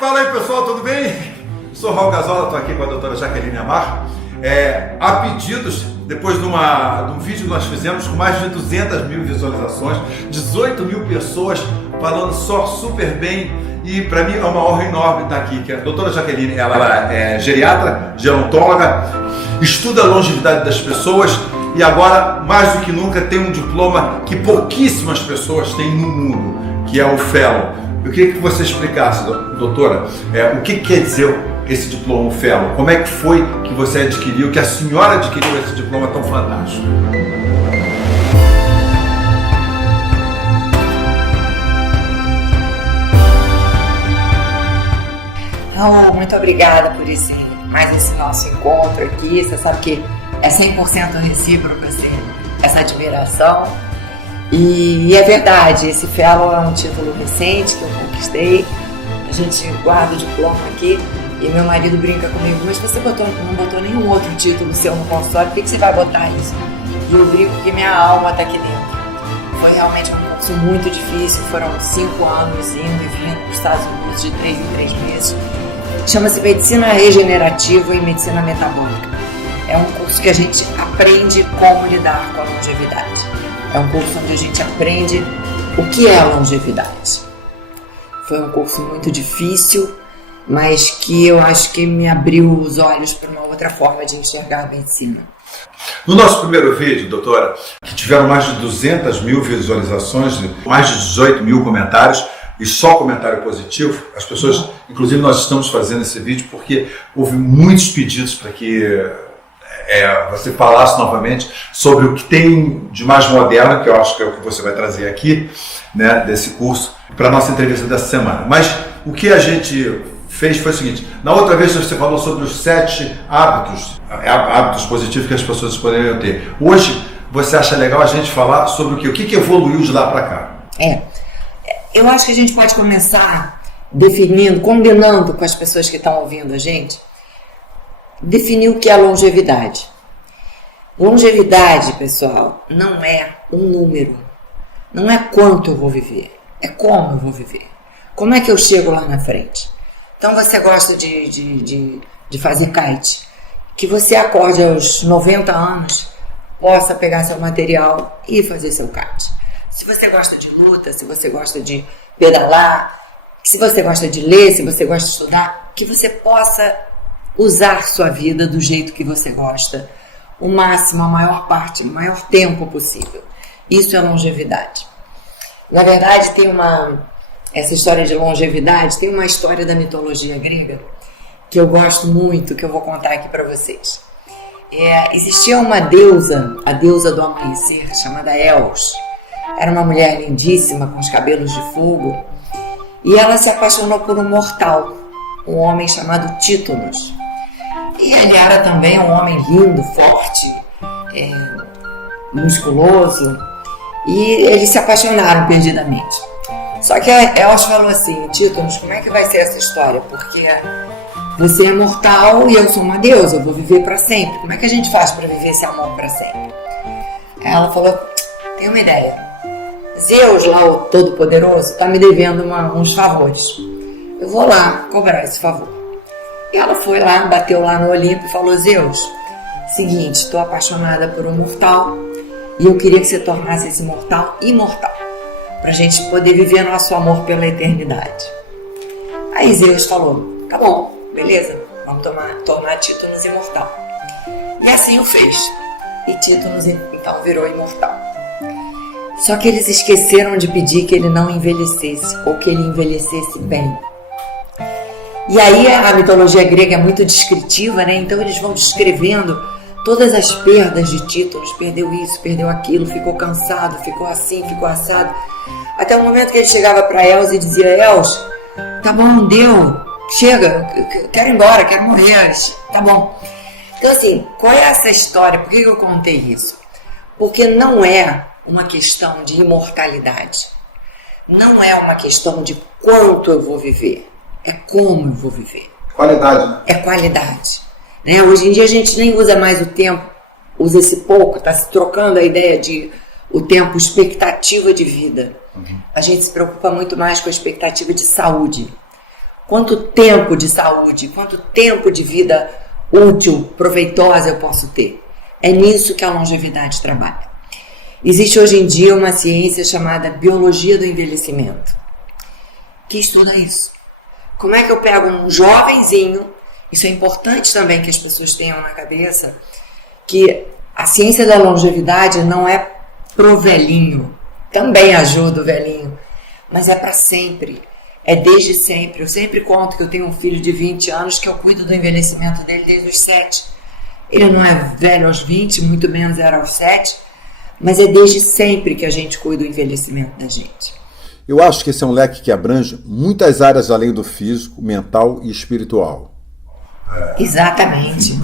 Fala aí, pessoal, tudo bem? Sou Raul Gazola, estou aqui com a doutora Jaqueline Amar. Há pedidos, depois de um vídeo que nós fizemos com mais de 200 mil visualizações, 18 mil pessoas falando só super bem, e para mim é uma honra enorme estar aqui, que a doutora Jaqueline, ela é geriatra, gerontóloga, estuda a longevidade das pessoas e agora, mais do que nunca, tem um diploma que pouquíssimas pessoas têm no mundo, que é o Fellow. Eu queria que você explicasse, doutora, o que quer dizer esse diploma Fellow? Como é que foi que você adquiriu, que a senhora adquiriu esse diploma tão fantástico? Raul, muito obrigada por mais esse nosso encontro aqui. Você sabe que é 100% recíproco essa admiração. E é verdade, esse Fellow é um título recente que eu conquistei. A gente guarda o diploma aqui e meu marido brinca comigo, mas você não botou nenhum outro título seu no consultório, por que você vai botar isso? E eu brinco que minha alma está aqui dentro. Foi realmente um curso muito difícil, foram 5 anos indo e vindo para os Estados Unidos de 3 em 3 meses. Chama-se Medicina Regenerativa e Medicina Metabólica. É um curso que a gente aprende como lidar com a longevidade. É um curso onde a gente aprende o que é a longevidade. Foi um curso muito difícil, mas que eu acho que me abriu os olhos para uma outra forma de enxergar a medicina. No nosso primeiro vídeo, doutora, que tiveram mais de 200 mil visualizações, mais de 18 mil comentários, e só comentário positivo, as pessoas, inclusive nós estamos fazendo esse vídeo porque houve muitos pedidos para que você falasse novamente sobre o que tem de mais moderno, que eu acho que é o que você vai trazer aqui, né, desse curso, para a nossa entrevista dessa semana. Mas o que a gente fez foi o seguinte: na outra vez você falou sobre os 7 hábitos positivos que as pessoas poderiam ter. Hoje, você acha legal a gente falar sobre o que evoluiu de lá para cá? Eu acho que a gente pode começar definindo, combinando com as pessoas que estão ouvindo a gente, definir o que é longevidade. Longevidade, pessoal, não é um número, não é quanto eu vou viver, é como eu vou viver. Como é que eu chego lá na frente? Então você gosta de fazer kite, que você acorde aos 90 anos, possa pegar seu material e fazer seu kite. Se você gosta de luta, se você gosta de pedalar, se você gosta de ler, se você gosta de estudar, que você possa usar sua vida do jeito que você gosta, o máximo, a maior parte, o maior tempo possível. Isso é longevidade. Na verdade, essa história de longevidade, tem uma história da mitologia grega que eu gosto muito, que eu vou contar aqui para vocês. Existia uma deusa, a deusa do amanhecer, chamada Eos. Era uma mulher lindíssima, com os cabelos de fogo, e ela se apaixonou por um mortal, um homem chamado Títonos. E ele era também um homem lindo, forte, musculoso, e eles se apaixonaram perdidamente. Só que a Eos falou assim: Títonos, como é que vai ser essa história? Porque você é mortal e eu sou uma deusa, eu vou viver para sempre. Como é que a gente faz para viver esse amor para sempre? Ela falou: tem uma ideia. Zeus, lá o Todo-Poderoso, está me devendo uns favores. Eu vou lá cobrar esse favor. E ela foi lá, bateu lá no Olimpo e falou: Zeus, seguinte, estou apaixonada por um mortal e eu queria que você tornasse esse mortal imortal, para a gente poder viver nosso amor pela eternidade. Aí Zeus falou: tá bom, beleza, vamos tornar Títonos imortal. E assim o fez. E Títonos então virou imortal. Só que eles esqueceram de pedir que ele não envelhecesse, ou que ele envelhecesse bem. E aí a mitologia grega é muito descritiva, né? Então eles vão descrevendo todas as perdas de Títonos. Perdeu isso, perdeu aquilo, ficou cansado, ficou assim, ficou assado. Até o momento que ele chegava para Eos e dizia: Eos, tá bom, deu, chega, quero ir embora, quero morrer, tá bom. Então assim, qual é essa história? Por que eu contei isso? Porque não é uma questão de imortalidade. Não é uma questão de quanto eu vou viver. É como eu vou viver. Qualidade, né? É qualidade. Né? Hoje em dia a gente nem usa mais o tempo, usa esse pouco, está se trocando a ideia de o tempo, expectativa de vida. A gente se preocupa muito mais com a expectativa de saúde. quanto tempo de saúde, quanto tempo de vida útil, proveitosa eu posso ter. É nisso que a longevidade trabalha. Existe hoje em dia uma ciência chamada biologia do envelhecimento, que estuda isso. Como é que eu pego um jovenzinho, isso é importante também que as pessoas tenham na cabeça, que a ciência da longevidade não é pro velhinho, também ajuda o velhinho, mas é para sempre, é desde sempre. Eu sempre conto que eu tenho um filho de 20 anos que eu cuido do envelhecimento dele desde os 7. Ele não é velho aos 20, muito menos era aos 7, mas é desde sempre que a gente cuida do envelhecimento da gente. Eu acho que esse é um leque que abrange muitas áreas além do físico, mental e espiritual. Exatamente.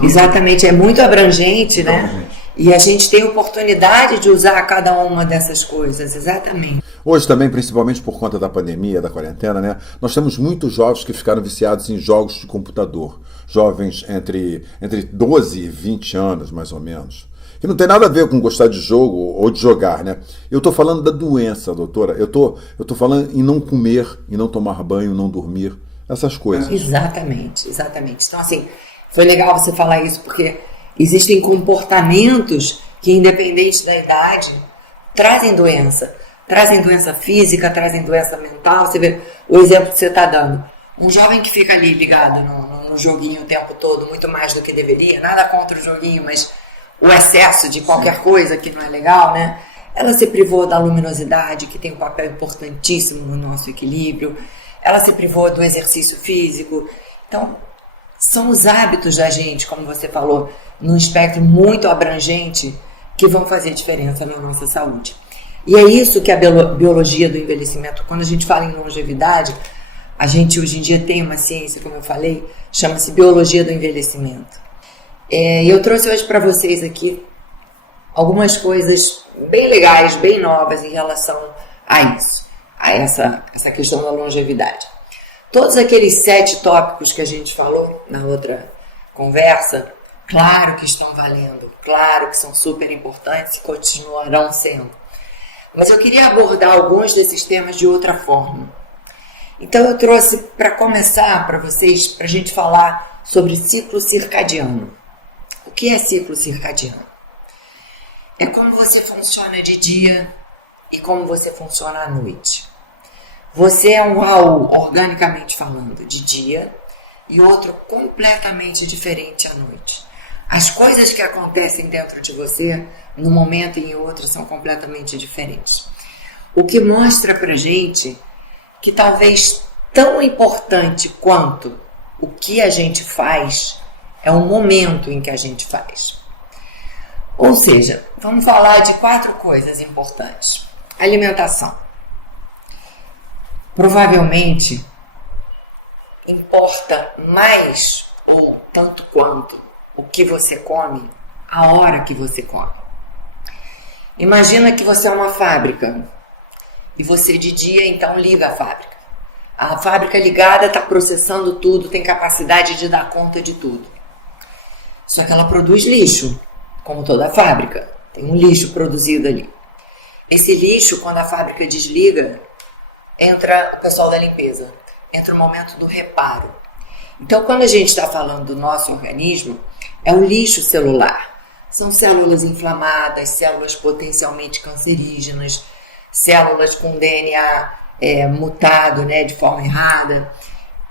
Exatamente, é muito abrangente, né? E a gente tem oportunidade de usar cada uma dessas coisas, exatamente. Hoje também, principalmente por conta da pandemia, da quarentena, né? Nós temos muitos jovens que ficaram viciados em jogos de computador. Jovens entre 12 e 20 anos, mais ou menos. Que não tem nada a ver com gostar de jogo ou de jogar, né? Eu tô falando da doença, doutora. Eu tô falando em não comer, em não tomar banho, não dormir. Essas coisas. Exatamente, exatamente. Então, assim, foi legal você falar isso, porque existem comportamentos que, independente da idade, trazem doença física, trazem doença mental. Você vê o exemplo que você está dando. Um jovem que fica ali ligado no joguinho o tempo todo, muito mais do que deveria, nada contra o joguinho, mas o excesso de qualquer coisa que não é legal, né? Ela se privou da luminosidade, que tem um papel importantíssimo no nosso equilíbrio. Ela se privou do exercício físico. Então, são os hábitos da gente, como você falou, num espectro muito abrangente, que vão fazer diferença na nossa saúde. E é isso que a biologia do envelhecimento, quando a gente fala em longevidade, a gente hoje em dia tem uma ciência, como eu falei, chama-se biologia do envelhecimento. E eu trouxe hoje para vocês aqui algumas coisas bem legais, bem novas em relação a isso, a essa questão da longevidade. Todos aqueles 7 tópicos que a gente falou na outra conversa, claro que estão valendo, claro que são super importantes e continuarão sendo. Mas eu queria abordar alguns desses temas de outra forma. Então eu trouxe para começar para vocês, para a gente falar sobre ciclo circadiano. O que é ciclo circadiano? É como você funciona de dia e como você funciona à noite. Você é um Raul, organicamente falando, de dia e outro completamente diferente à noite. As coisas que acontecem dentro de você, num momento e em outro, são completamente diferentes. O que mostra pra gente que talvez tão importante quanto o que a gente faz é o momento em que a gente faz. Ou seja, vamos falar de 4 coisas importantes. Alimentação. Provavelmente importa mais ou tanto quanto o que você come, a hora que você come. Imagina que você é uma fábrica e você de dia então liga a fábrica. A fábrica ligada está processando tudo, tem capacidade de dar conta de tudo. Só que ela produz lixo, como toda fábrica. Tem um lixo produzido ali. Esse lixo, quando a fábrica desliga, entra o pessoal da limpeza, entra o momento do reparo. Então, quando a gente está falando do nosso organismo, é o lixo celular. São células inflamadas, células potencialmente cancerígenas, células com DNA mutado, né, de forma errada.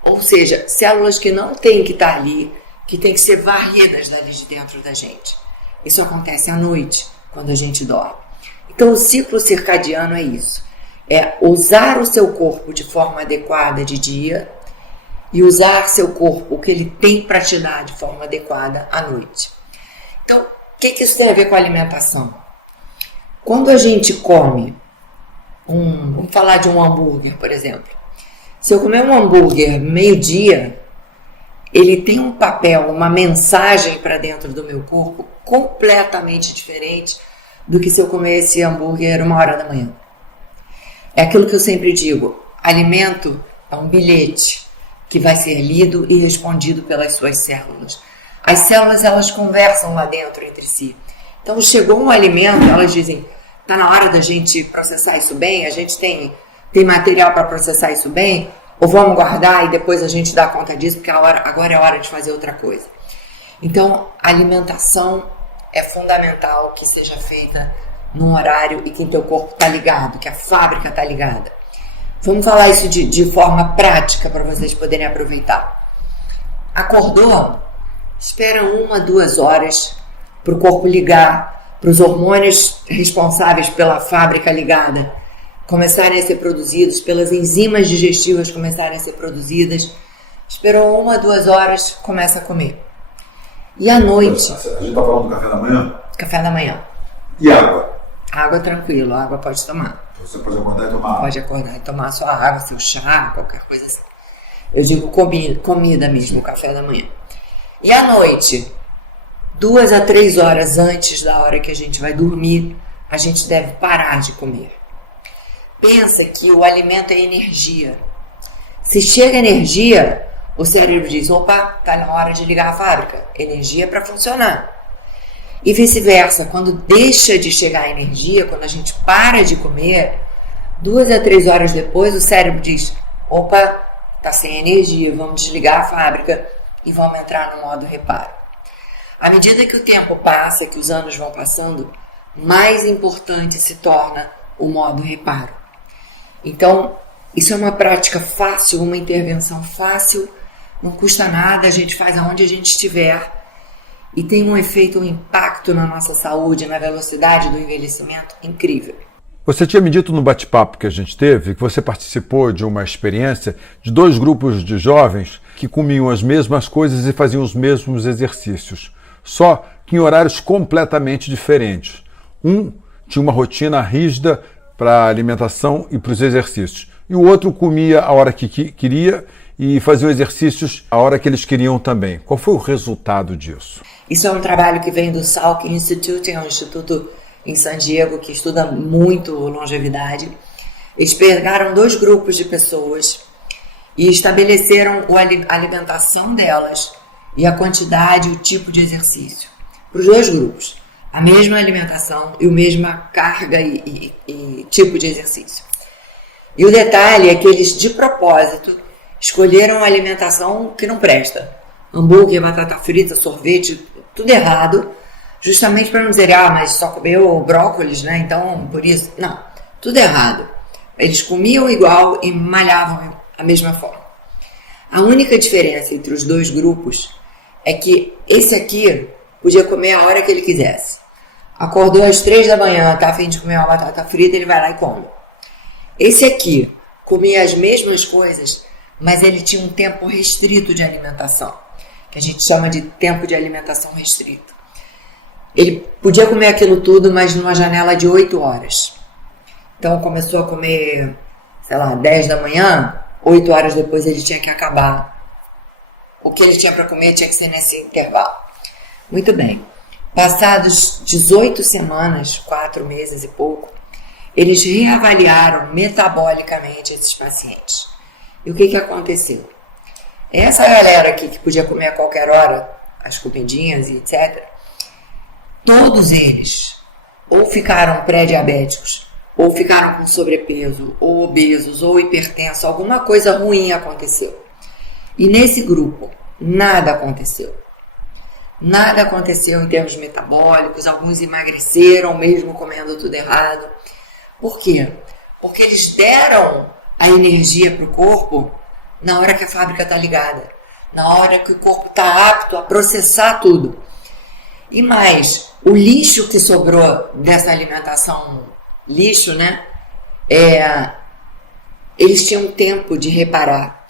Ou seja, células que não têm que estar ali, que têm que ser varridas dali de dentro da gente. Isso acontece à noite, quando a gente dorme. Então, o ciclo circadiano é isso. É usar o seu corpo de forma adequada de dia e usar seu corpo, o que ele tem para te dar de forma adequada à noite. Então, o que isso tem a ver com a alimentação? Quando a gente come, vamos falar de um hambúrguer, por exemplo. Se eu comer um hambúrguer meio-dia, ele tem um papel, uma mensagem para dentro do meu corpo completamente diferente do que se eu comer esse hambúrguer 1h da manhã. É aquilo que eu sempre digo, alimento é um bilhete que vai ser lido e respondido pelas suas células. As células, elas conversam lá dentro entre si. Então, chegou um alimento, elas dizem, está na hora da gente processar isso bem, a gente tem material para processar isso bem, Ou vamos guardar e depois a gente dá conta disso, porque agora é hora de fazer outra coisa. Então, a alimentação é fundamental que seja feita num horário e que o teu corpo está ligado, que a fábrica está ligada. Vamos falar isso de forma prática para vocês poderem aproveitar. Acordou? Espera 1, 2 horas para o corpo ligar, para os hormônios responsáveis pela fábrica ligada começarem a ser produzidos, pelas enzimas digestivas começarem a ser produzidas. Esperou 1, 2 horas, começa a comer. E à noite... A gente está falando do café da manhã? Café da manhã. E água? Água tranquilo, água pode tomar. Você pode acordar e tomar água? Pode acordar e tomar sua água, seu chá, qualquer coisa assim. Eu digo comida mesmo, café da manhã. E à noite, 2 a 3 horas antes da hora que a gente vai dormir, a gente deve parar de comer. Pensa que o alimento é energia. Se chega energia, o cérebro diz, opa, tá na hora de ligar a fábrica. Energia para funcionar. E vice-versa, quando deixa de chegar a energia, quando a gente para de comer, 2 a 3 horas depois o cérebro diz, opa, tá sem energia, vamos desligar a fábrica e vamos entrar no modo reparo. À medida que o tempo passa, que os anos vão passando, mais importante se torna o modo reparo. Então, isso é uma prática fácil, uma intervenção fácil, não custa nada, a gente faz aonde a gente estiver e tem um efeito, um impacto na nossa saúde, na velocidade do envelhecimento incrível. Você tinha me dito no bate-papo que a gente teve que você participou de uma experiência de 2 grupos de jovens que comiam as mesmas coisas e faziam os mesmos exercícios, só que em horários completamente diferentes. Um tinha uma rotina rígida para a alimentação e para os exercícios, e o outro comia a hora que queria e fazia exercícios a hora que eles queriam também. Qual foi o resultado disso? Isso é um trabalho que vem do Salk Institute, é um instituto em San Diego que estuda muito longevidade. Eles pegaram 2 grupos de pessoas e estabeleceram a alimentação delas e a quantidade e o tipo de exercício. Para os 2 grupos, a mesma alimentação e a mesma carga e tipo de exercício. E o detalhe é que eles, de propósito, escolheram a alimentação que não presta. Hambúrguer, batata frita, sorvete, tudo errado, justamente para não dizer, mas só comeu brócolis, né? Então, por isso. Não, tudo errado. Eles comiam igual e malhavam da mesma forma. A única diferença entre os 2 grupos é que esse aqui podia comer a hora que ele quisesse. Acordou às 3 da manhã, tá a fim de comer uma batata frita, ele vai lá e come. Esse aqui comia as mesmas coisas, mas ele tinha um tempo restrito de alimentação, que a gente chama de tempo de alimentação restrito. Ele podia comer aquilo tudo, mas numa janela de 8 horas. Então começou a comer, 10 da manhã, 8 horas depois ele tinha que acabar. O que ele tinha para comer tinha que ser nesse intervalo. Muito bem. Passados 18 semanas, 4 meses e pouco, eles reavaliaram metabolicamente esses pacientes. E o que aconteceu? Essa galera aqui que podia comer a qualquer hora, as comidinhas e etc., todos eles ou ficaram pré-diabéticos, ou ficaram com sobrepeso, ou obesos, ou hipertensos, alguma coisa ruim aconteceu. E nesse grupo, nada aconteceu. Nada aconteceu em termos metabólicos, alguns emagreceram mesmo comendo tudo errado. Por quê? Porque eles deram a energia para o corpo na hora que a fábrica está ligada, na hora que o corpo está apto a processar tudo. E mais, o lixo que sobrou dessa alimentação, lixo, né? Eles tinham tempo de reparar.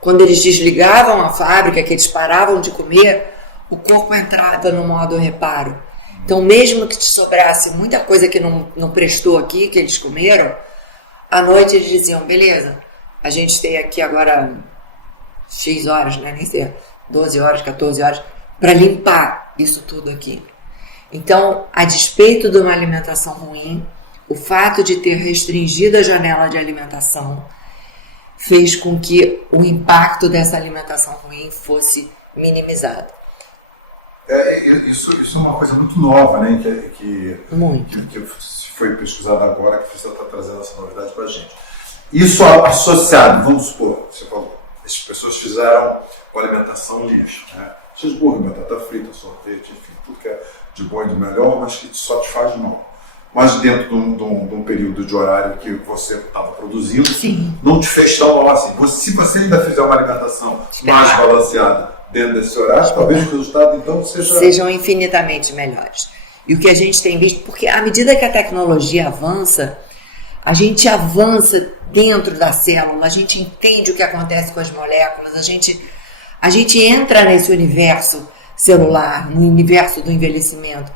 Quando eles desligavam a fábrica, que eles paravam de comer, o corpo entrava no modo reparo. Então, mesmo que te sobrasse muita coisa que não prestou aqui, que eles comeram, à noite eles diziam, beleza, a gente tem aqui agora X horas, né? Nem sei, 12 horas, 14 horas, para limpar isso tudo aqui. Então, a despeito de uma alimentação ruim, o fato de ter restringido a janela de alimentação fez com que o impacto dessa alimentação ruim fosse minimizado. Isso é uma coisa muito nova, né? Que Muito. Que foi pesquisada agora, que você está trazendo essa novidade para a gente. Isso associado, vamos supor, você falou, as pessoas fizeram com alimentação lixo, né? Cheeseburger, batata frita, sorvete, enfim, tudo que é de bom e de melhor, mas que só te faz mal. Mas dentro de um período de horário que você estava produzindo, Sim. não te fez tão mal assim. Se você ainda fizer uma alimentação mais balanceada dentro desse horário, talvez o resultado então sejam infinitamente melhores. E o que a gente tem visto, porque à medida que a tecnologia avança, a gente avança dentro da célula, a gente entende o que acontece com as moléculas, a gente entra nesse universo celular, no universo do envelhecimento,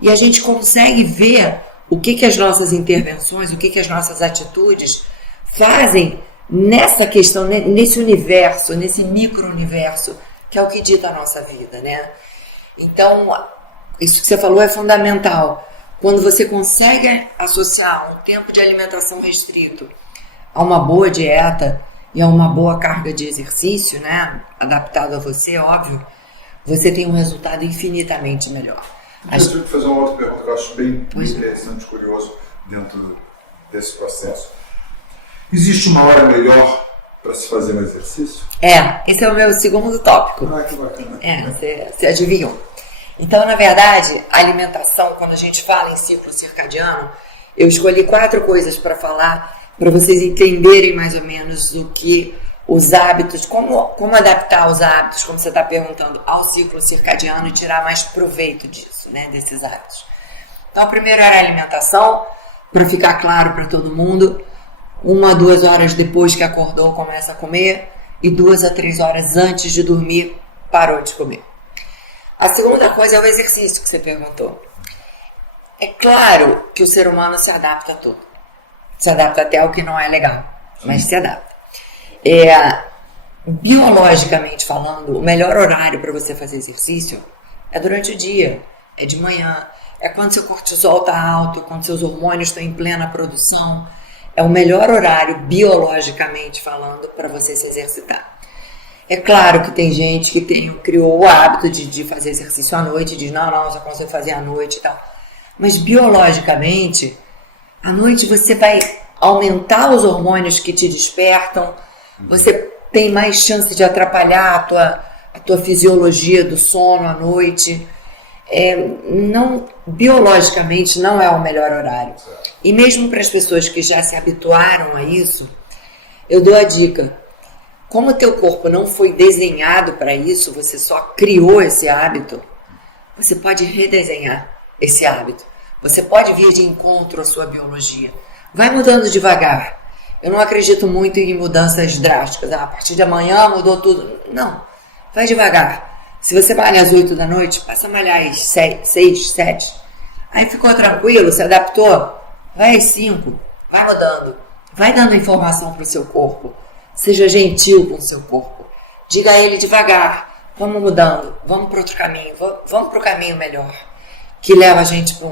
e a gente consegue ver o que as nossas intervenções, o que as nossas atitudes fazem nessa questão, nesse universo, nesse micro-universo, que é o que dita a nossa vida, né? Então, isso que você falou é fundamental. Quando você consegue associar um tempo de alimentação restrito a uma boa dieta e a uma boa carga de exercício, né, adaptado a você, óbvio, você tem um resultado infinitamente melhor. Eu tive que fazer uma outra pergunta que eu acho bem interessante e curioso dentro desse processo. Existe uma hora melhor para se fazer um exercício? Esse é o meu segundo tópico. Ah, que bacana. Você adivinhou. Então, na verdade, a alimentação, quando a gente fala em ciclo circadiano, eu escolhi 4 coisas para falar, para vocês entenderem mais ou menos o que os hábitos, como adaptar os hábitos, como você está perguntando, ao ciclo circadiano e tirar mais proveito disso, né, desses hábitos. Então, o primeiro era a alimentação, para ficar claro para todo mundo, 1 a 2 horas depois que acordou começa a comer e 2 a 3 horas antes de dormir parou de comer. A segunda coisa é o exercício que você perguntou. É claro que o ser humano se adapta a tudo. Se adapta até ao que não é legal, mas se adapta. Biologicamente falando, o melhor horário para você fazer exercício é durante o dia, é de manhã, é quando seu cortisol está alto, quando seus hormônios estão em plena produção. É o melhor horário, biologicamente falando, para você se exercitar. É claro que tem gente que criou o hábito de fazer exercício à noite, diz, não, só consigo fazer à noite e tal. Mas biologicamente, à noite você vai aumentar os hormônios que te despertam, você tem mais chance de atrapalhar a tua fisiologia do sono à noite. Biologicamente não é o melhor horário. E mesmo para as pessoas que já se habituaram a isso, eu dou a dica. Como o teu corpo não foi desenhado para isso, você só criou esse hábito, você pode redesenhar esse hábito. Você pode vir de encontro à sua biologia. Vai mudando devagar. Eu não acredito muito em mudanças drásticas. A partir de amanhã mudou tudo. Não. Vai devagar. Se você malha às 8 da noite, passa a malhar às 6, 7. Aí ficou tranquilo, se adaptou. Vai às 5. Vai mudando. Vai dando informação para o seu corpo. Seja gentil com o seu corpo. Diga a ele devagar. Vamos mudando. Vamos para outro caminho. Vamos para o caminho melhor. Que leva a gente para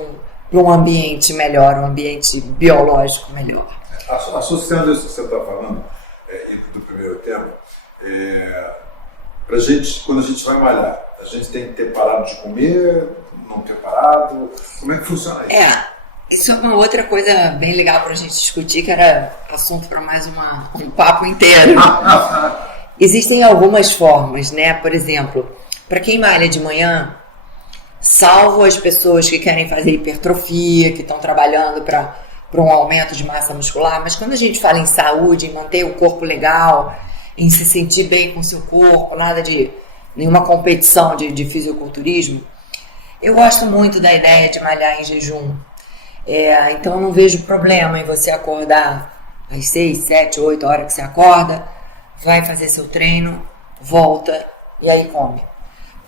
um ambiente melhor, um ambiente biológico melhor. Associando isso que você está falando, do primeiro tema, pra gente, quando a gente vai malhar, a gente tem que ter parado de comer, não ter parado? Como é que funciona isso? Isso é uma outra coisa bem legal para a gente discutir, que era assunto para mais um papo inteiro. Existem algumas formas, né? Por exemplo, para quem malha de manhã, salvo as pessoas que querem fazer hipertrofia, que estão trabalhando para um aumento de massa muscular, mas quando a gente fala em saúde, em manter o corpo legal, em se sentir bem com o seu corpo, nada de nenhuma competição de fisiculturismo, eu gosto muito da ideia de malhar em jejum. Então eu não vejo problema em você acordar às 6, 7, 8 horas que você acorda, vai fazer seu treino, volta e aí come.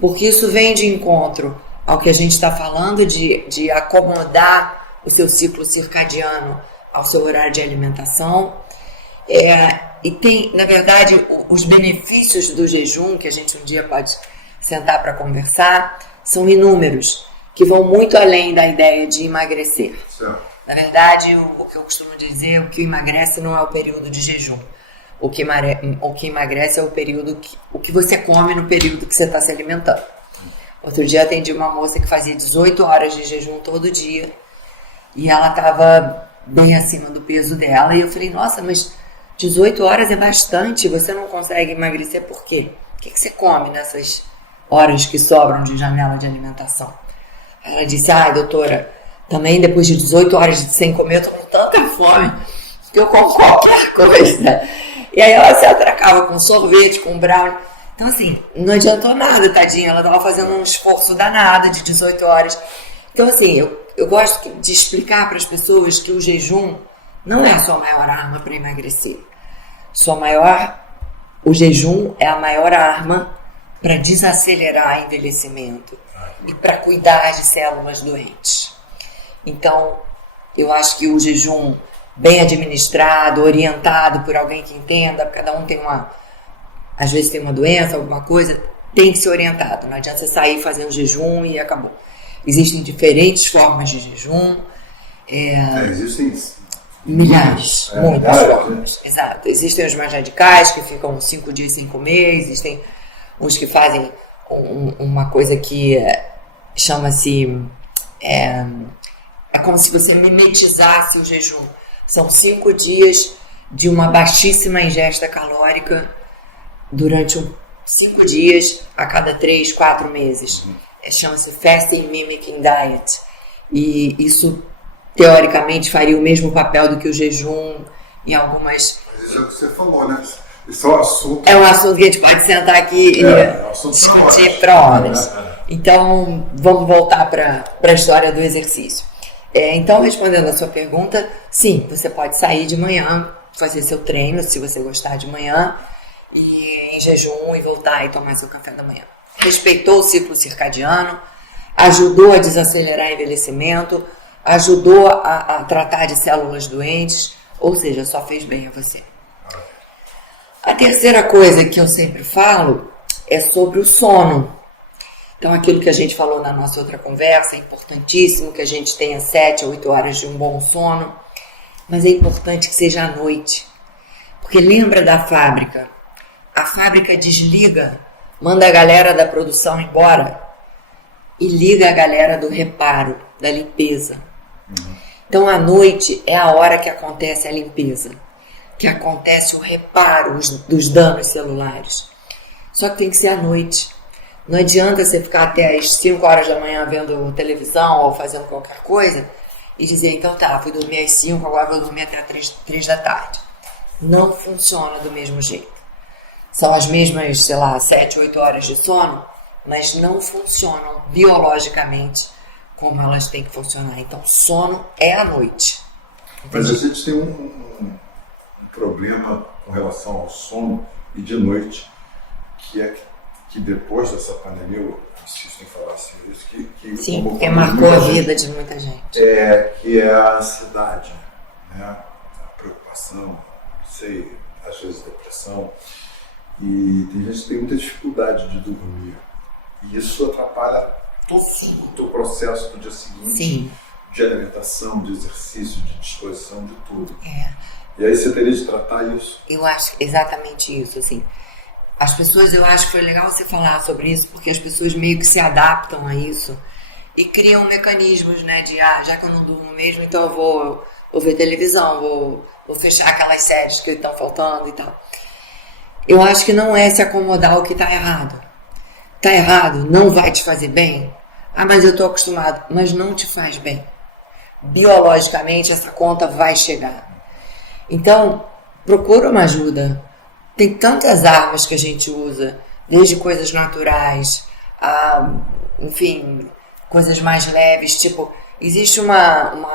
Porque isso vem de encontro ao que a gente está falando de acomodar o seu ciclo circadiano ao seu horário de alimentação. E tem, na verdade, os benefícios do jejum, que a gente um dia pode sentar para conversar, são inúmeros, que vão muito além da ideia de emagrecer. Certo. Na verdade, o que eu costumo dizer, o que emagrece não é o período de jejum. O que emagrece é o que você come no período que você está se alimentando. Outro dia atendi uma moça que fazia 18 horas de jejum todo dia e ela estava bem acima do peso dela e eu falei, nossa, mas 18 horas é bastante, você não consegue emagrecer por quê? O que você come nessas horas que sobram de janela de alimentação? Ela disse, doutora, também depois de 18 horas sem comer, eu tô com tanta fome que eu como qualquer coisa. E aí ela se atracava com sorvete, com brownie. Então assim, não adiantou nada, tadinha, ela tava fazendo um esforço danado de 18 horas. Então assim, eu gosto de explicar para as pessoas que o jejum não é a sua maior arma para emagrecer. O jejum é a maior arma para desacelerar o envelhecimento e para cuidar de células doentes. Então, eu acho que o jejum bem administrado, orientado por alguém que entenda, cada um às vezes tem uma doença, alguma coisa, tem que ser orientado. Não adianta você sair fazendo jejum e acabou. Existem diferentes formas de jejum. Existem milhares, muitas formas. Exato. Existem os mais radicais, que ficam 5 dias sem comer. Existem uns que fazem uma coisa que chama-se... É como se você mimetizasse o jejum. São 5 dias de uma baixíssima ingesta calórica durante 5 dias a cada 3, 4 meses. Chama-se Fasting Mimicking Diet. E isso, teoricamente, faria o mesmo papel do que o jejum em algumas... Mas isso é o que você falou, né? Isso é um assunto... É um assunto que a gente pode sentar aqui e discutir para horas. Então, vamos voltar para a história do exercício. Então, respondendo a sua pergunta, sim, você pode sair de manhã, fazer seu treino, se você gostar de manhã, e em jejum e voltar e tomar seu café da manhã. Respeitou o ciclo circadiano, ajudou a desacelerar o envelhecimento, ajudou a tratar de células doentes, ou seja, só fez bem a você. A terceira coisa que eu sempre falo é sobre o sono. Então, aquilo que a gente falou na nossa outra conversa, é importantíssimo que a gente tenha 7 a 8 horas de um bom sono, mas é importante que seja à noite. Porque lembra da fábrica? A fábrica desliga, manda a galera da produção embora e liga a galera do reparo, da limpeza. Então, à noite é a hora que acontece a limpeza, que acontece o reparo dos danos celulares. Só que tem que ser à noite. Não adianta você ficar até as 5 horas da manhã vendo televisão ou fazendo qualquer coisa e dizer, então tá, fui dormir às 5, agora vou dormir até 3 da tarde. Não funciona do mesmo jeito. São as mesmas, 7, 8 horas de sono, mas não funcionam biologicamente como elas têm que funcionar. Então, sono é à noite. Mas a gente tem um problema com relação ao sono e de noite, que é que depois dessa pandemia, eu insisto em falar assim, isso que sim, porque marcou a vida de muita gente. Que é a ansiedade, né? A preocupação, não sei, às vezes depressão. E tem gente que tem muita dificuldade de dormir. E isso atrapalha todo o teu processo do dia seguinte. Sim. De alimentação, de exercício, de disposição, de tudo. E aí você teria de tratar isso? Eu acho exatamente isso, assim. As pessoas, eu acho que foi legal você falar sobre isso, porque as pessoas meio que se adaptam a isso e criam mecanismos, né, de, já que eu não durmo mesmo, então eu vou ver televisão, vou fechar aquelas séries que estão faltando e tal. Eu acho que não é se acomodar ao que está errado. Está errado, não vai te fazer bem? Mas eu estou acostumado. Mas não te faz bem. Biologicamente, essa conta vai chegar. Então, procura uma ajuda. Tem tantas armas que a gente usa, desde coisas naturais, enfim, coisas mais leves, tipo, existe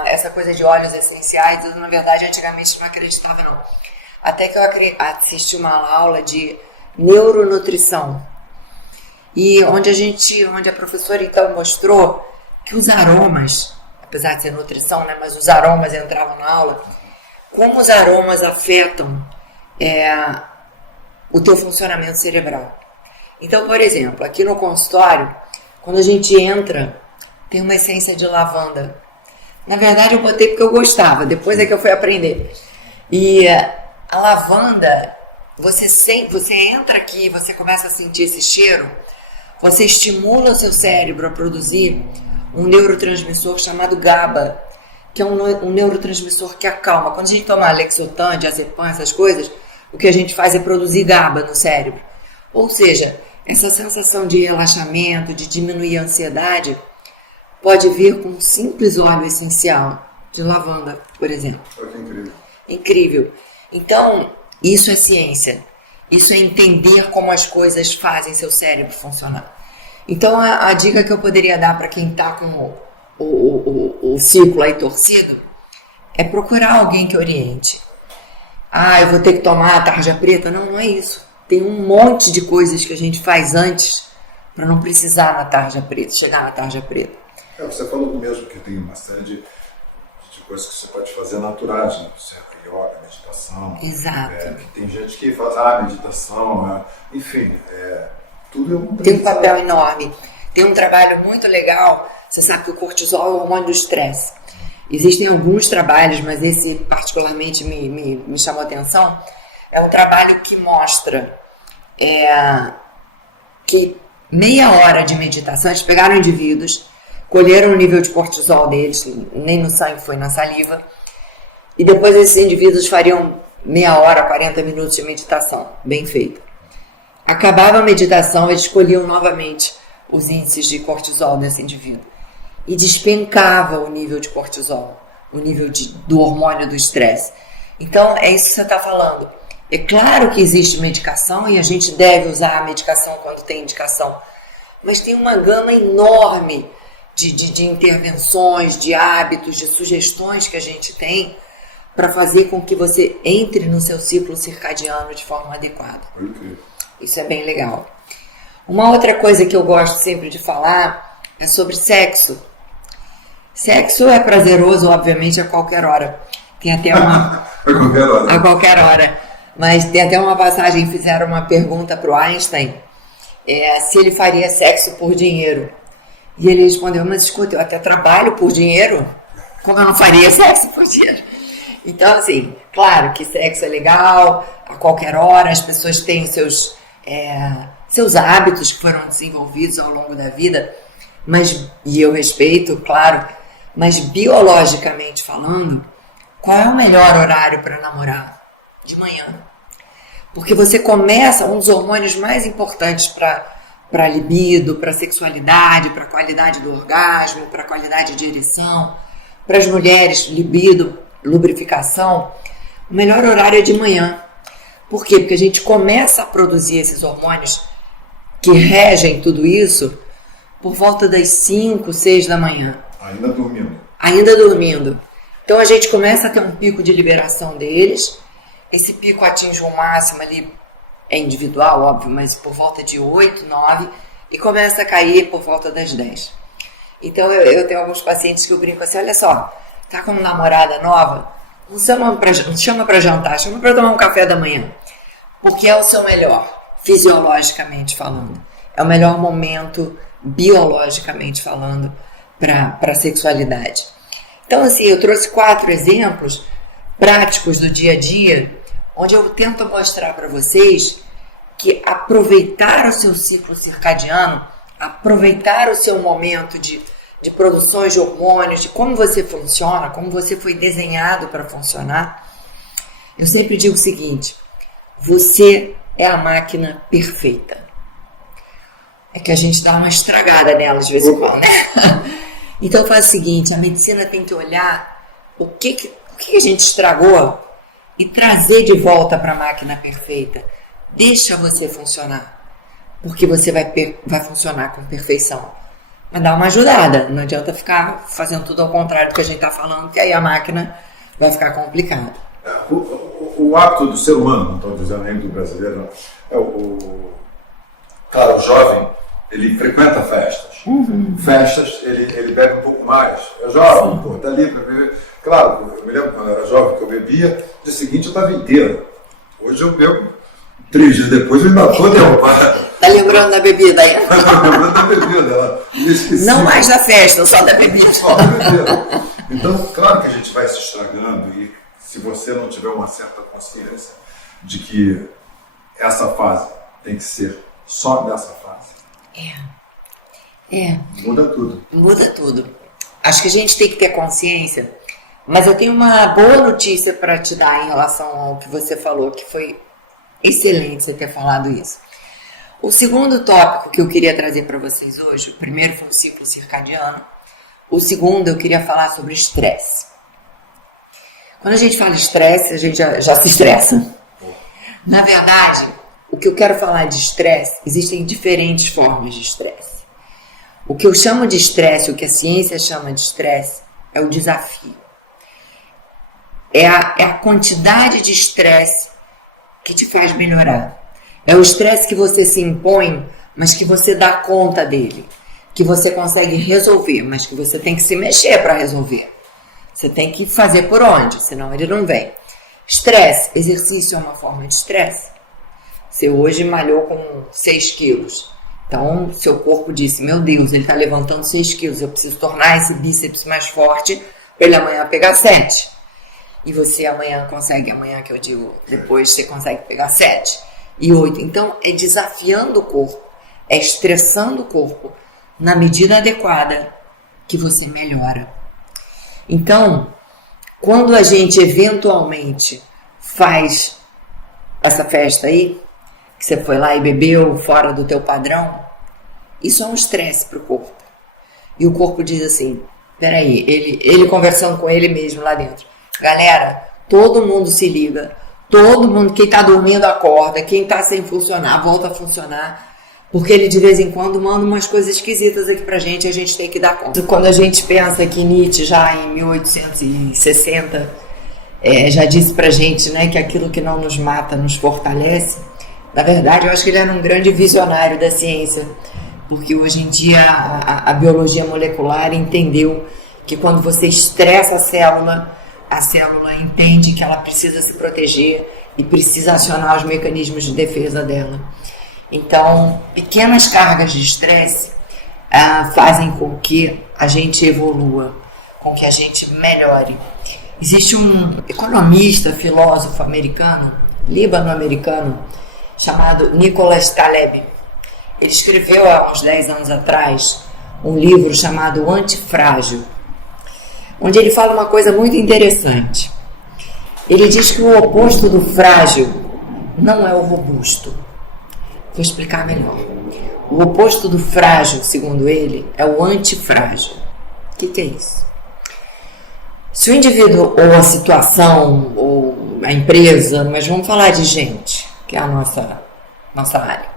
essa coisa de óleos essenciais, eu, na verdade, antigamente não acreditava, não. Até que eu assisti uma aula de neuronutrição, e onde a professora então mostrou que os aromas, apesar de ser nutrição, né, mas os aromas entravam na aula, como os aromas afetam o teu funcionamento cerebral. Então, por exemplo, aqui no consultório, quando a gente entra, tem uma essência de lavanda. Na verdade, eu botei porque eu gostava, depois é que eu fui aprender. E a lavanda, você entra aqui, você começa a sentir esse cheiro, você estimula o seu cérebro a produzir um neurotransmissor chamado GABA, que é um neurotransmissor que acalma. Quando a gente toma Lexotan, diazepam, essas coisas, o que a gente faz é produzir GABA no cérebro. Ou seja, essa sensação de relaxamento, de diminuir a ansiedade, pode vir com um simples óleo essencial de lavanda, por exemplo. Olha que incrível. Incrível. Então, isso é ciência. Isso é entender como as coisas fazem seu cérebro funcionar. Então, a dica que eu poderia dar para quem está com o ciclo aí torcido é procurar alguém que oriente. Eu vou ter que tomar a tarja preta. Não, não é isso. Tem um monte de coisas que a gente faz antes para não precisar na tarja preta, chegar na tarja preta. Você falou mesmo que tem uma série de coisas que você pode fazer naturais, né? Você yoga, meditação. Exato. Tem gente que faz meditação, enfim, tudo é um tem um papel enorme. Tem um trabalho muito legal. Você sabe que o cortisol é o hormônio do estresse. Existem alguns trabalhos, mas esse particularmente me chamou a atenção. É um trabalho que mostra que meia hora de meditação, eles pegaram indivíduos, colheram o nível de cortisol deles, nem no sangue, foi na saliva, e depois esses indivíduos fariam meia hora, 40 minutos de meditação, bem feita. Acabava a meditação, eles colhiam novamente os índices de cortisol desse indivíduo. E despencava o nível de cortisol, o nível do hormônio do estresse. Então, é isso que você está falando. É claro que existe medicação e a gente deve usar a medicação quando tem indicação, mas tem uma gama enorme de intervenções, de hábitos, de sugestões que a gente tem para fazer com que você entre no seu ciclo circadiano de forma adequada. Isso é bem legal. Uma outra coisa que eu gosto sempre de falar é sobre sexo. Sexo é prazeroso, obviamente, a qualquer hora. Tem até uma... A qualquer hora. Mas tem até uma passagem, fizeram uma pergunta para o Einstein, se ele faria sexo por dinheiro. E ele respondeu, mas escuta, eu até trabalho por dinheiro, como eu não faria sexo por dinheiro? Então, assim, claro que sexo é legal, a qualquer hora, as pessoas têm seus hábitos que foram desenvolvidos ao longo da vida, e eu respeito, claro, mas biologicamente falando, qual é o melhor horário para namorar? De manhã. Porque você começa, um dos hormônios mais importantes para libido, para sexualidade, para qualidade do orgasmo, para qualidade de ereção, para as mulheres, libido, lubrificação, o melhor horário é de manhã. Por quê? Porque a gente começa a produzir esses hormônios que regem tudo isso por volta das 5, 6 da manhã. Ainda dormindo. Então a gente começa a ter um pico de liberação deles. Esse pico atinge o máximo ali, é individual, óbvio, mas por volta de 8, 9, e começa a cair por volta das 10. Então eu tenho alguns pacientes que eu brinco assim, olha só, tá com uma namorada nova, não chama para jantar, chama para tomar um café da manhã, porque é o seu melhor, fisiologicamente falando. É o melhor momento, biologicamente falando, para a sexualidade. Então, assim, eu trouxe 4 exemplos práticos do dia a dia, onde eu tento mostrar para vocês que aproveitar o seu ciclo circadiano, aproveitar o seu momento de produções de hormônios, de como você funciona, como você foi desenhado para funcionar. Eu sempre digo o seguinte, você é a máquina perfeita. É que a gente dá uma estragada nela de vez em quando, né? Então faz o seguinte, a medicina tem que olhar o que a gente estragou e trazer de volta para a máquina perfeita. Deixa você funcionar, porque você vai funcionar com perfeição. Mas dá uma ajudada, não adianta ficar fazendo tudo ao contrário do que a gente está falando, que aí a máquina vai ficar complicada. O hábito do ser humano, não estou dizendo nem do brasileiro, não. Claro, o jovem, ele frequenta festas. Festas, ele bebe um pouco mais. É jovem, pô, tá ali para beber. Claro, eu me lembro quando eu era jovem que eu bebia, no dia seguinte eu estava inteiro. Hoje eu bebo 3 dias depois, eu ainda estou derrubado. Tá lembrando da bebida aí? Tá lembrando da bebida, não mais da festa, só da bebida. Só da bebida. Então, claro que a gente vai se estragando e se você não tiver uma certa consciência de que essa fase tem que ser só dessa fase. Muda tudo. Muda tudo. Acho que a gente tem que ter consciência Mas eu tenho uma boa notícia para te dar em relação ao que você falou, que foi excelente você ter falado isso. O segundo tópico que eu queria trazer para vocês hoje, o primeiro foi o ciclo circadiano, o segundo eu queria falar sobre estresse. Quando a gente fala estresse, a gente já se estressa. Na verdade, o que eu quero falar de estresse, existem diferentes formas de estresse. O que eu chamo de estresse, o que a ciência chama de estresse, é o desafio. É a quantidade de estresse que te faz melhorar. É o estresse que você se impõe, mas que você dá conta dele. Que você consegue resolver, mas que você tem que se mexer para resolver. Você tem que fazer por onde, senão ele não vem. Estresse, exercício é uma forma de estresse. Você hoje malhou com 6 quilos. Então, seu corpo disse, meu Deus, ele está levantando 6 quilos, eu preciso tornar esse bíceps mais forte para ele amanhã pegar 7. E você amanhã que eu digo, depois você consegue pegar 7 e 8. Então, é desafiando o corpo, é estressando o corpo na medida adequada que você melhora. Então, quando a gente eventualmente faz essa festa aí, que você foi lá e bebeu fora do teu padrão, isso é um estresse para o corpo. E o corpo diz assim, peraí, ele conversando com ele mesmo lá dentro. Galera, todo mundo se liga, todo mundo, quem está dormindo acorda, quem está sem funcionar, volta a funcionar, porque ele de vez em quando manda umas coisas esquisitas aqui pra gente e a gente tem que dar conta. Quando a gente pensa que Nietzsche, já em 1860, já disse pra gente, né, que aquilo que não nos mata nos fortalece, na verdade eu acho que ele era um grande visionário da ciência, porque hoje em dia a biologia molecular entendeu que quando você estressa a célula entende que ela precisa se proteger e precisa acionar os mecanismos de defesa dela. Então, pequenas cargas de estresse fazem com que a gente evolua, com que a gente melhore. Existe um economista, filósofo americano, líbano-americano, chamado Nicholas Taleb. Ele escreveu há uns 10 anos atrás um livro chamado Antifrágil, onde ele fala uma coisa muito interessante. Ele diz que o oposto do frágil não é o robusto. Vou explicar melhor. O oposto do frágil, segundo ele, é o antifrágil. O que é isso? Se o indivíduo, ou a situação, ou a empresa, mas vamos falar de gente, que é a nossa área.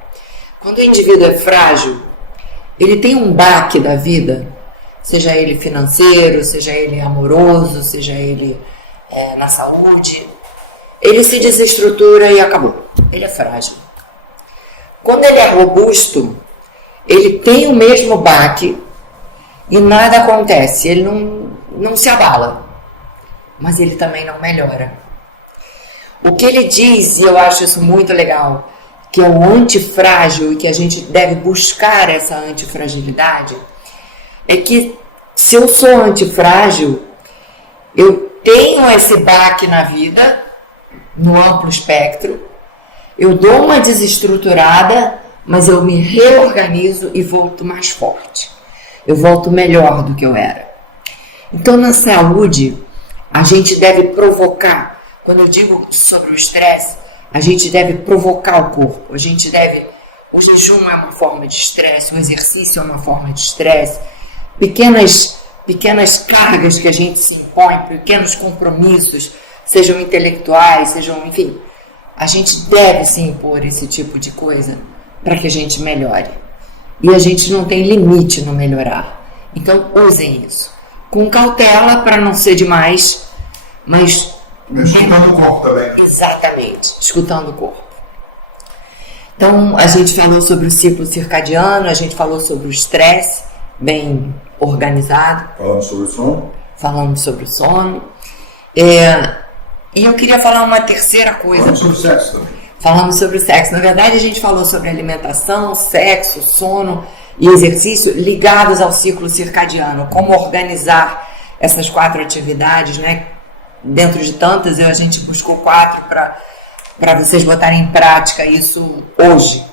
Quando o indivíduo é frágil, ele tem um baque da vida, seja ele financeiro, seja ele amoroso, seja ele na saúde, ele se desestrutura e acabou. Ele é frágil. Quando ele é robusto, ele tem o mesmo baque e nada acontece, ele não se abala, mas ele também não melhora. O que ele diz, e eu acho isso muito legal, que é o antifrágil e que a gente deve buscar essa antifragilidade, é que se eu sou antifrágil, eu tenho esse baque na vida, no amplo espectro, eu dou uma desestruturada, mas eu me reorganizo e volto mais forte. Eu volto melhor do que eu era. Então, na saúde, a gente deve provocar. Quando eu digo sobre o estresse, a gente deve provocar o corpo. O jejum é uma forma de estresse, o exercício é uma forma de estresse. Pequenas cargas que a gente se impõe, pequenos compromissos, sejam intelectuais, sejam, enfim. A gente deve se impor esse tipo de coisa para que a gente melhore. E a gente não tem limite no melhorar. Então, usem isso. Com cautela, para não ser demais, mas... escutando o corpo também. Exatamente, escutando o corpo. Então, a gente falou sobre o ciclo circadiano, a gente falou sobre o estresse, bem organizado. Falamos sobre o sono. Falamos sobre o sono. E eu queria falar uma terceira coisa. Falamos sobre o sexo também. Falamos sobre o sexo. Na verdade, a gente falou sobre alimentação, sexo, sono e exercício ligados ao ciclo circadiano. Como organizar essas 4 atividades, né? Dentro de tantas, a gente buscou 4 para vocês botarem em prática isso hoje.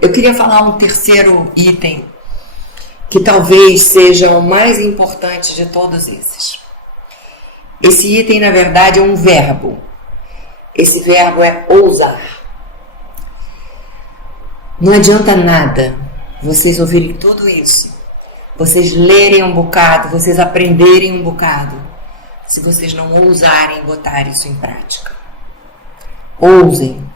Eu queria falar um terceiro item que talvez seja o mais importante de todos esses. Esse item, na verdade, é um verbo. Esse verbo é ousar. Não adianta nada vocês ouvirem tudo isso, vocês lerem um bocado, vocês aprenderem um bocado, se vocês não ousarem botar isso em prática. Ousem.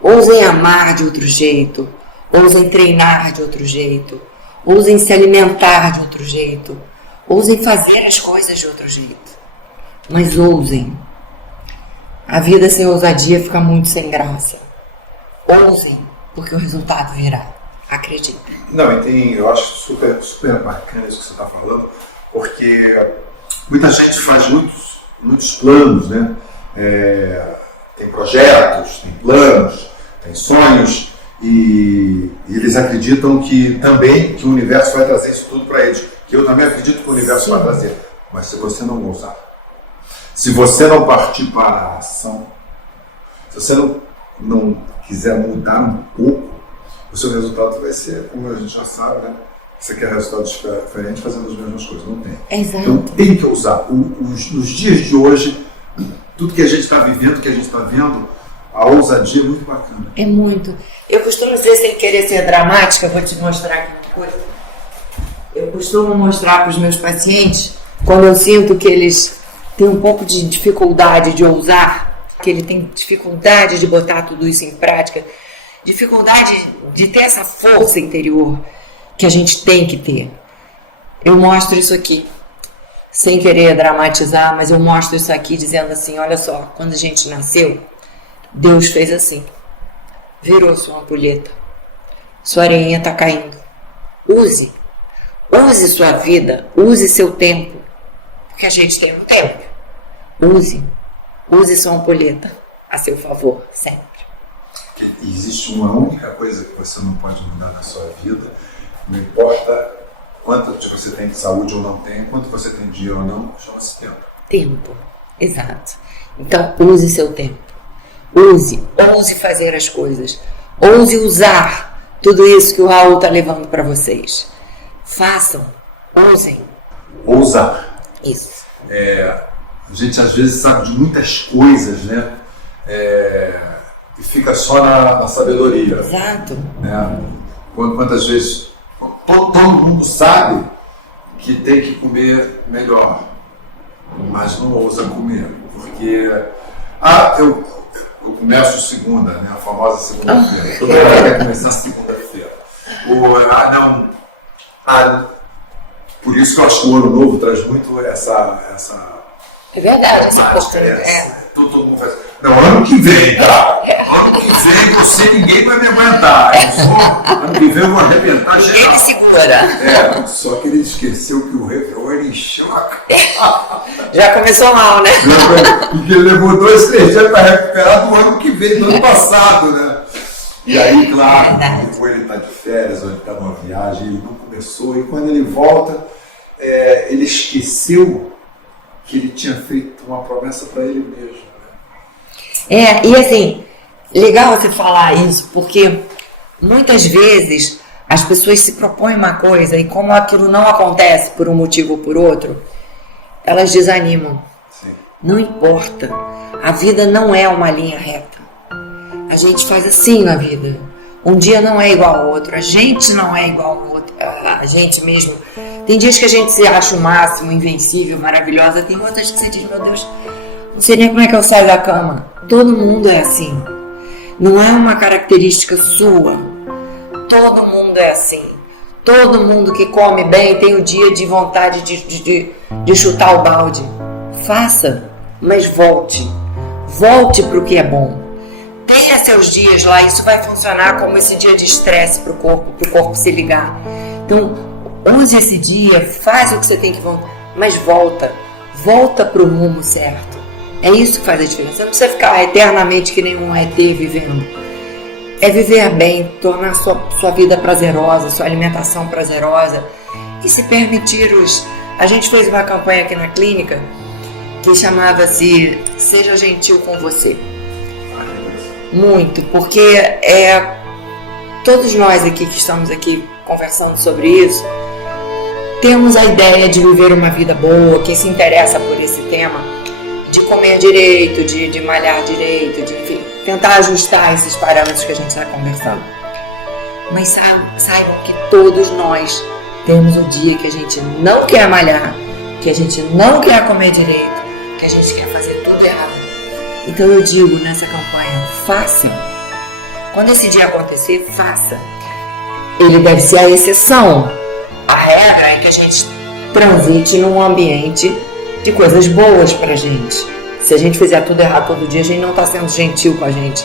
Ousem amar de outro jeito, ousem treinar de outro jeito, ousem se alimentar de outro jeito, ousem fazer as coisas de outro jeito. Mas ousem. A vida sem ousadia fica muito sem graça. Ousem, porque o resultado virá. Acredita. Não, eu acho super bacana isso que você está falando, porque muita gente faz muitos planos, né? Tem projetos, tem planos, tem sonhos, e eles acreditam que o universo vai trazer isso tudo para eles. Que eu também acredito que o universo vai trazer. Mas se você não ousar, se você não partir para a ação, se você não quiser mudar um pouco, o seu resultado vai ser, como a gente já sabe, né? Você quer resultados diferentes fazendo as mesmas coisas, não tem. Exato. Então tem que usar. Nos dias de hoje, tudo que a gente está vivendo, que a gente está vendo, a ousadia é muito bacana. É muito. Eu costumo dizer, sem querer ser dramática, vou te mostrar aqui uma coisa. Eu costumo mostrar para os meus pacientes, quando eu sinto que eles têm um pouco de dificuldade de ousar, que ele tem dificuldade de botar tudo isso em prática, dificuldade de ter essa força interior que a gente tem que ter. Eu mostro isso aqui, sem querer dramatizar, mas eu mostro isso aqui dizendo assim, olha só, quando a gente nasceu, Deus fez assim, virou sua ampulheta, sua areinha está caindo. Use sua vida, use seu tempo, porque a gente tem um tempo. Use sua ampulheta a seu favor, sempre. Existe uma única coisa que você não pode mudar na sua vida, não importa quanto você tem de saúde ou não tem, quanto você tem de dinheiro ou não, chama-se tempo. Tempo, exato. Então, use seu tempo. Ouse fazer as coisas. Ouse usar tudo isso que o Raul está levando para vocês. Façam, ousem. Ousar. Isso. A gente às vezes sabe de muitas coisas, né? E fica só na sabedoria. Exato. Né? Quantas vezes todo mundo sabe que tem que comer melhor, mas não ousa comer, porque eu começo segunda, né? A famosa segunda-feira. Todo mundo quer começar segunda-feira. Por isso que eu acho que o Ano Novo traz muito essa É verdade, essa prática, postura. todo mundo faz. Não, ano que vem, tá? Ano que vem ninguém vai me aguentar. Ano que vem eu vou arrebentar geral. Ele segura. Só que ele esqueceu que o Réveillon ele encheu a cara. Já começou mal, né? Porque ele levou 2, 3 dias para recuperar do ano que vem, do ano passado, né? E aí, claro, ou ele está de férias, ou ele está numa viagem, ele não começou, e quando ele volta, ele esqueceu que ele tinha feito uma promessa para ele mesmo. E assim, legal você falar isso, porque muitas vezes as pessoas se propõem uma coisa e como aquilo não acontece por um motivo ou por outro, elas desanimam. Sim. Não importa, a vida não é uma linha reta. A gente faz assim na vida. Um dia não é igual ao outro, a gente não é igual ao outro, a gente mesmo. Tem dias que a gente se acha o máximo, invencível, maravilhosa, tem outras que você diz, meu Deus, não sei nem como é que eu saio da cama. Todo mundo é assim. Não é uma característica sua. Todo mundo é assim. Todo mundo que come bem tem o dia de vontade de chutar o balde. Faça, mas volte. Volte para o que é bom. Tenha seus dias lá, isso vai funcionar como esse dia de estresse para o corpo se ligar. Então, use esse dia, faz o que você tem que voltar, mas volta para o rumo certo. É isso que faz a diferença. Você não precisa ficar eternamente que nem um ET vivendo. É viver bem, tornar sua vida prazerosa, sua alimentação prazerosa e se permitir A gente fez uma campanha aqui na clínica que chamava-se Seja Gentil com Você. Muito, porque todos nós aqui que estamos aqui conversando sobre isso, temos a ideia de viver uma vida boa, quem se interessa por esse tema, de comer direito, de malhar direito, de enfim, tentar ajustar esses parâmetros que a gente está conversando. Mas saibam que todos nós temos o dia que a gente não quer malhar, que a gente não quer comer direito, que a gente quer fazer tudo errado. Então eu digo nessa campanha, faça. Quando esse dia acontecer, faça. Ele deve ser a exceção. A regra é que a gente transite num ambiente de coisas boas pra gente. Se a gente fizer tudo errado todo dia, a gente não está sendo gentil com a gente.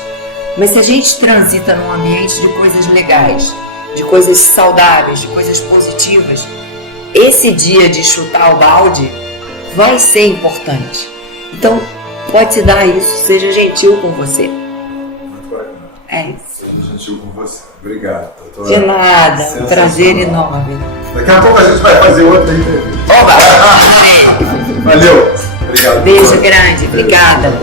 Mas se a gente transita num ambiente de coisas legais, de coisas saudáveis, de coisas positivas, esse dia de chutar o balde vai ser importante. Então, pode se dar isso, seja gentil com você. Muito bacana. É isso. Seja gentil com você. Obrigado, doutora. De nada, um prazer enorme. Daqui a pouco a gente vai fazer outra entrevista. Oba! Valeu. Obrigado. Beijo grande, obrigada.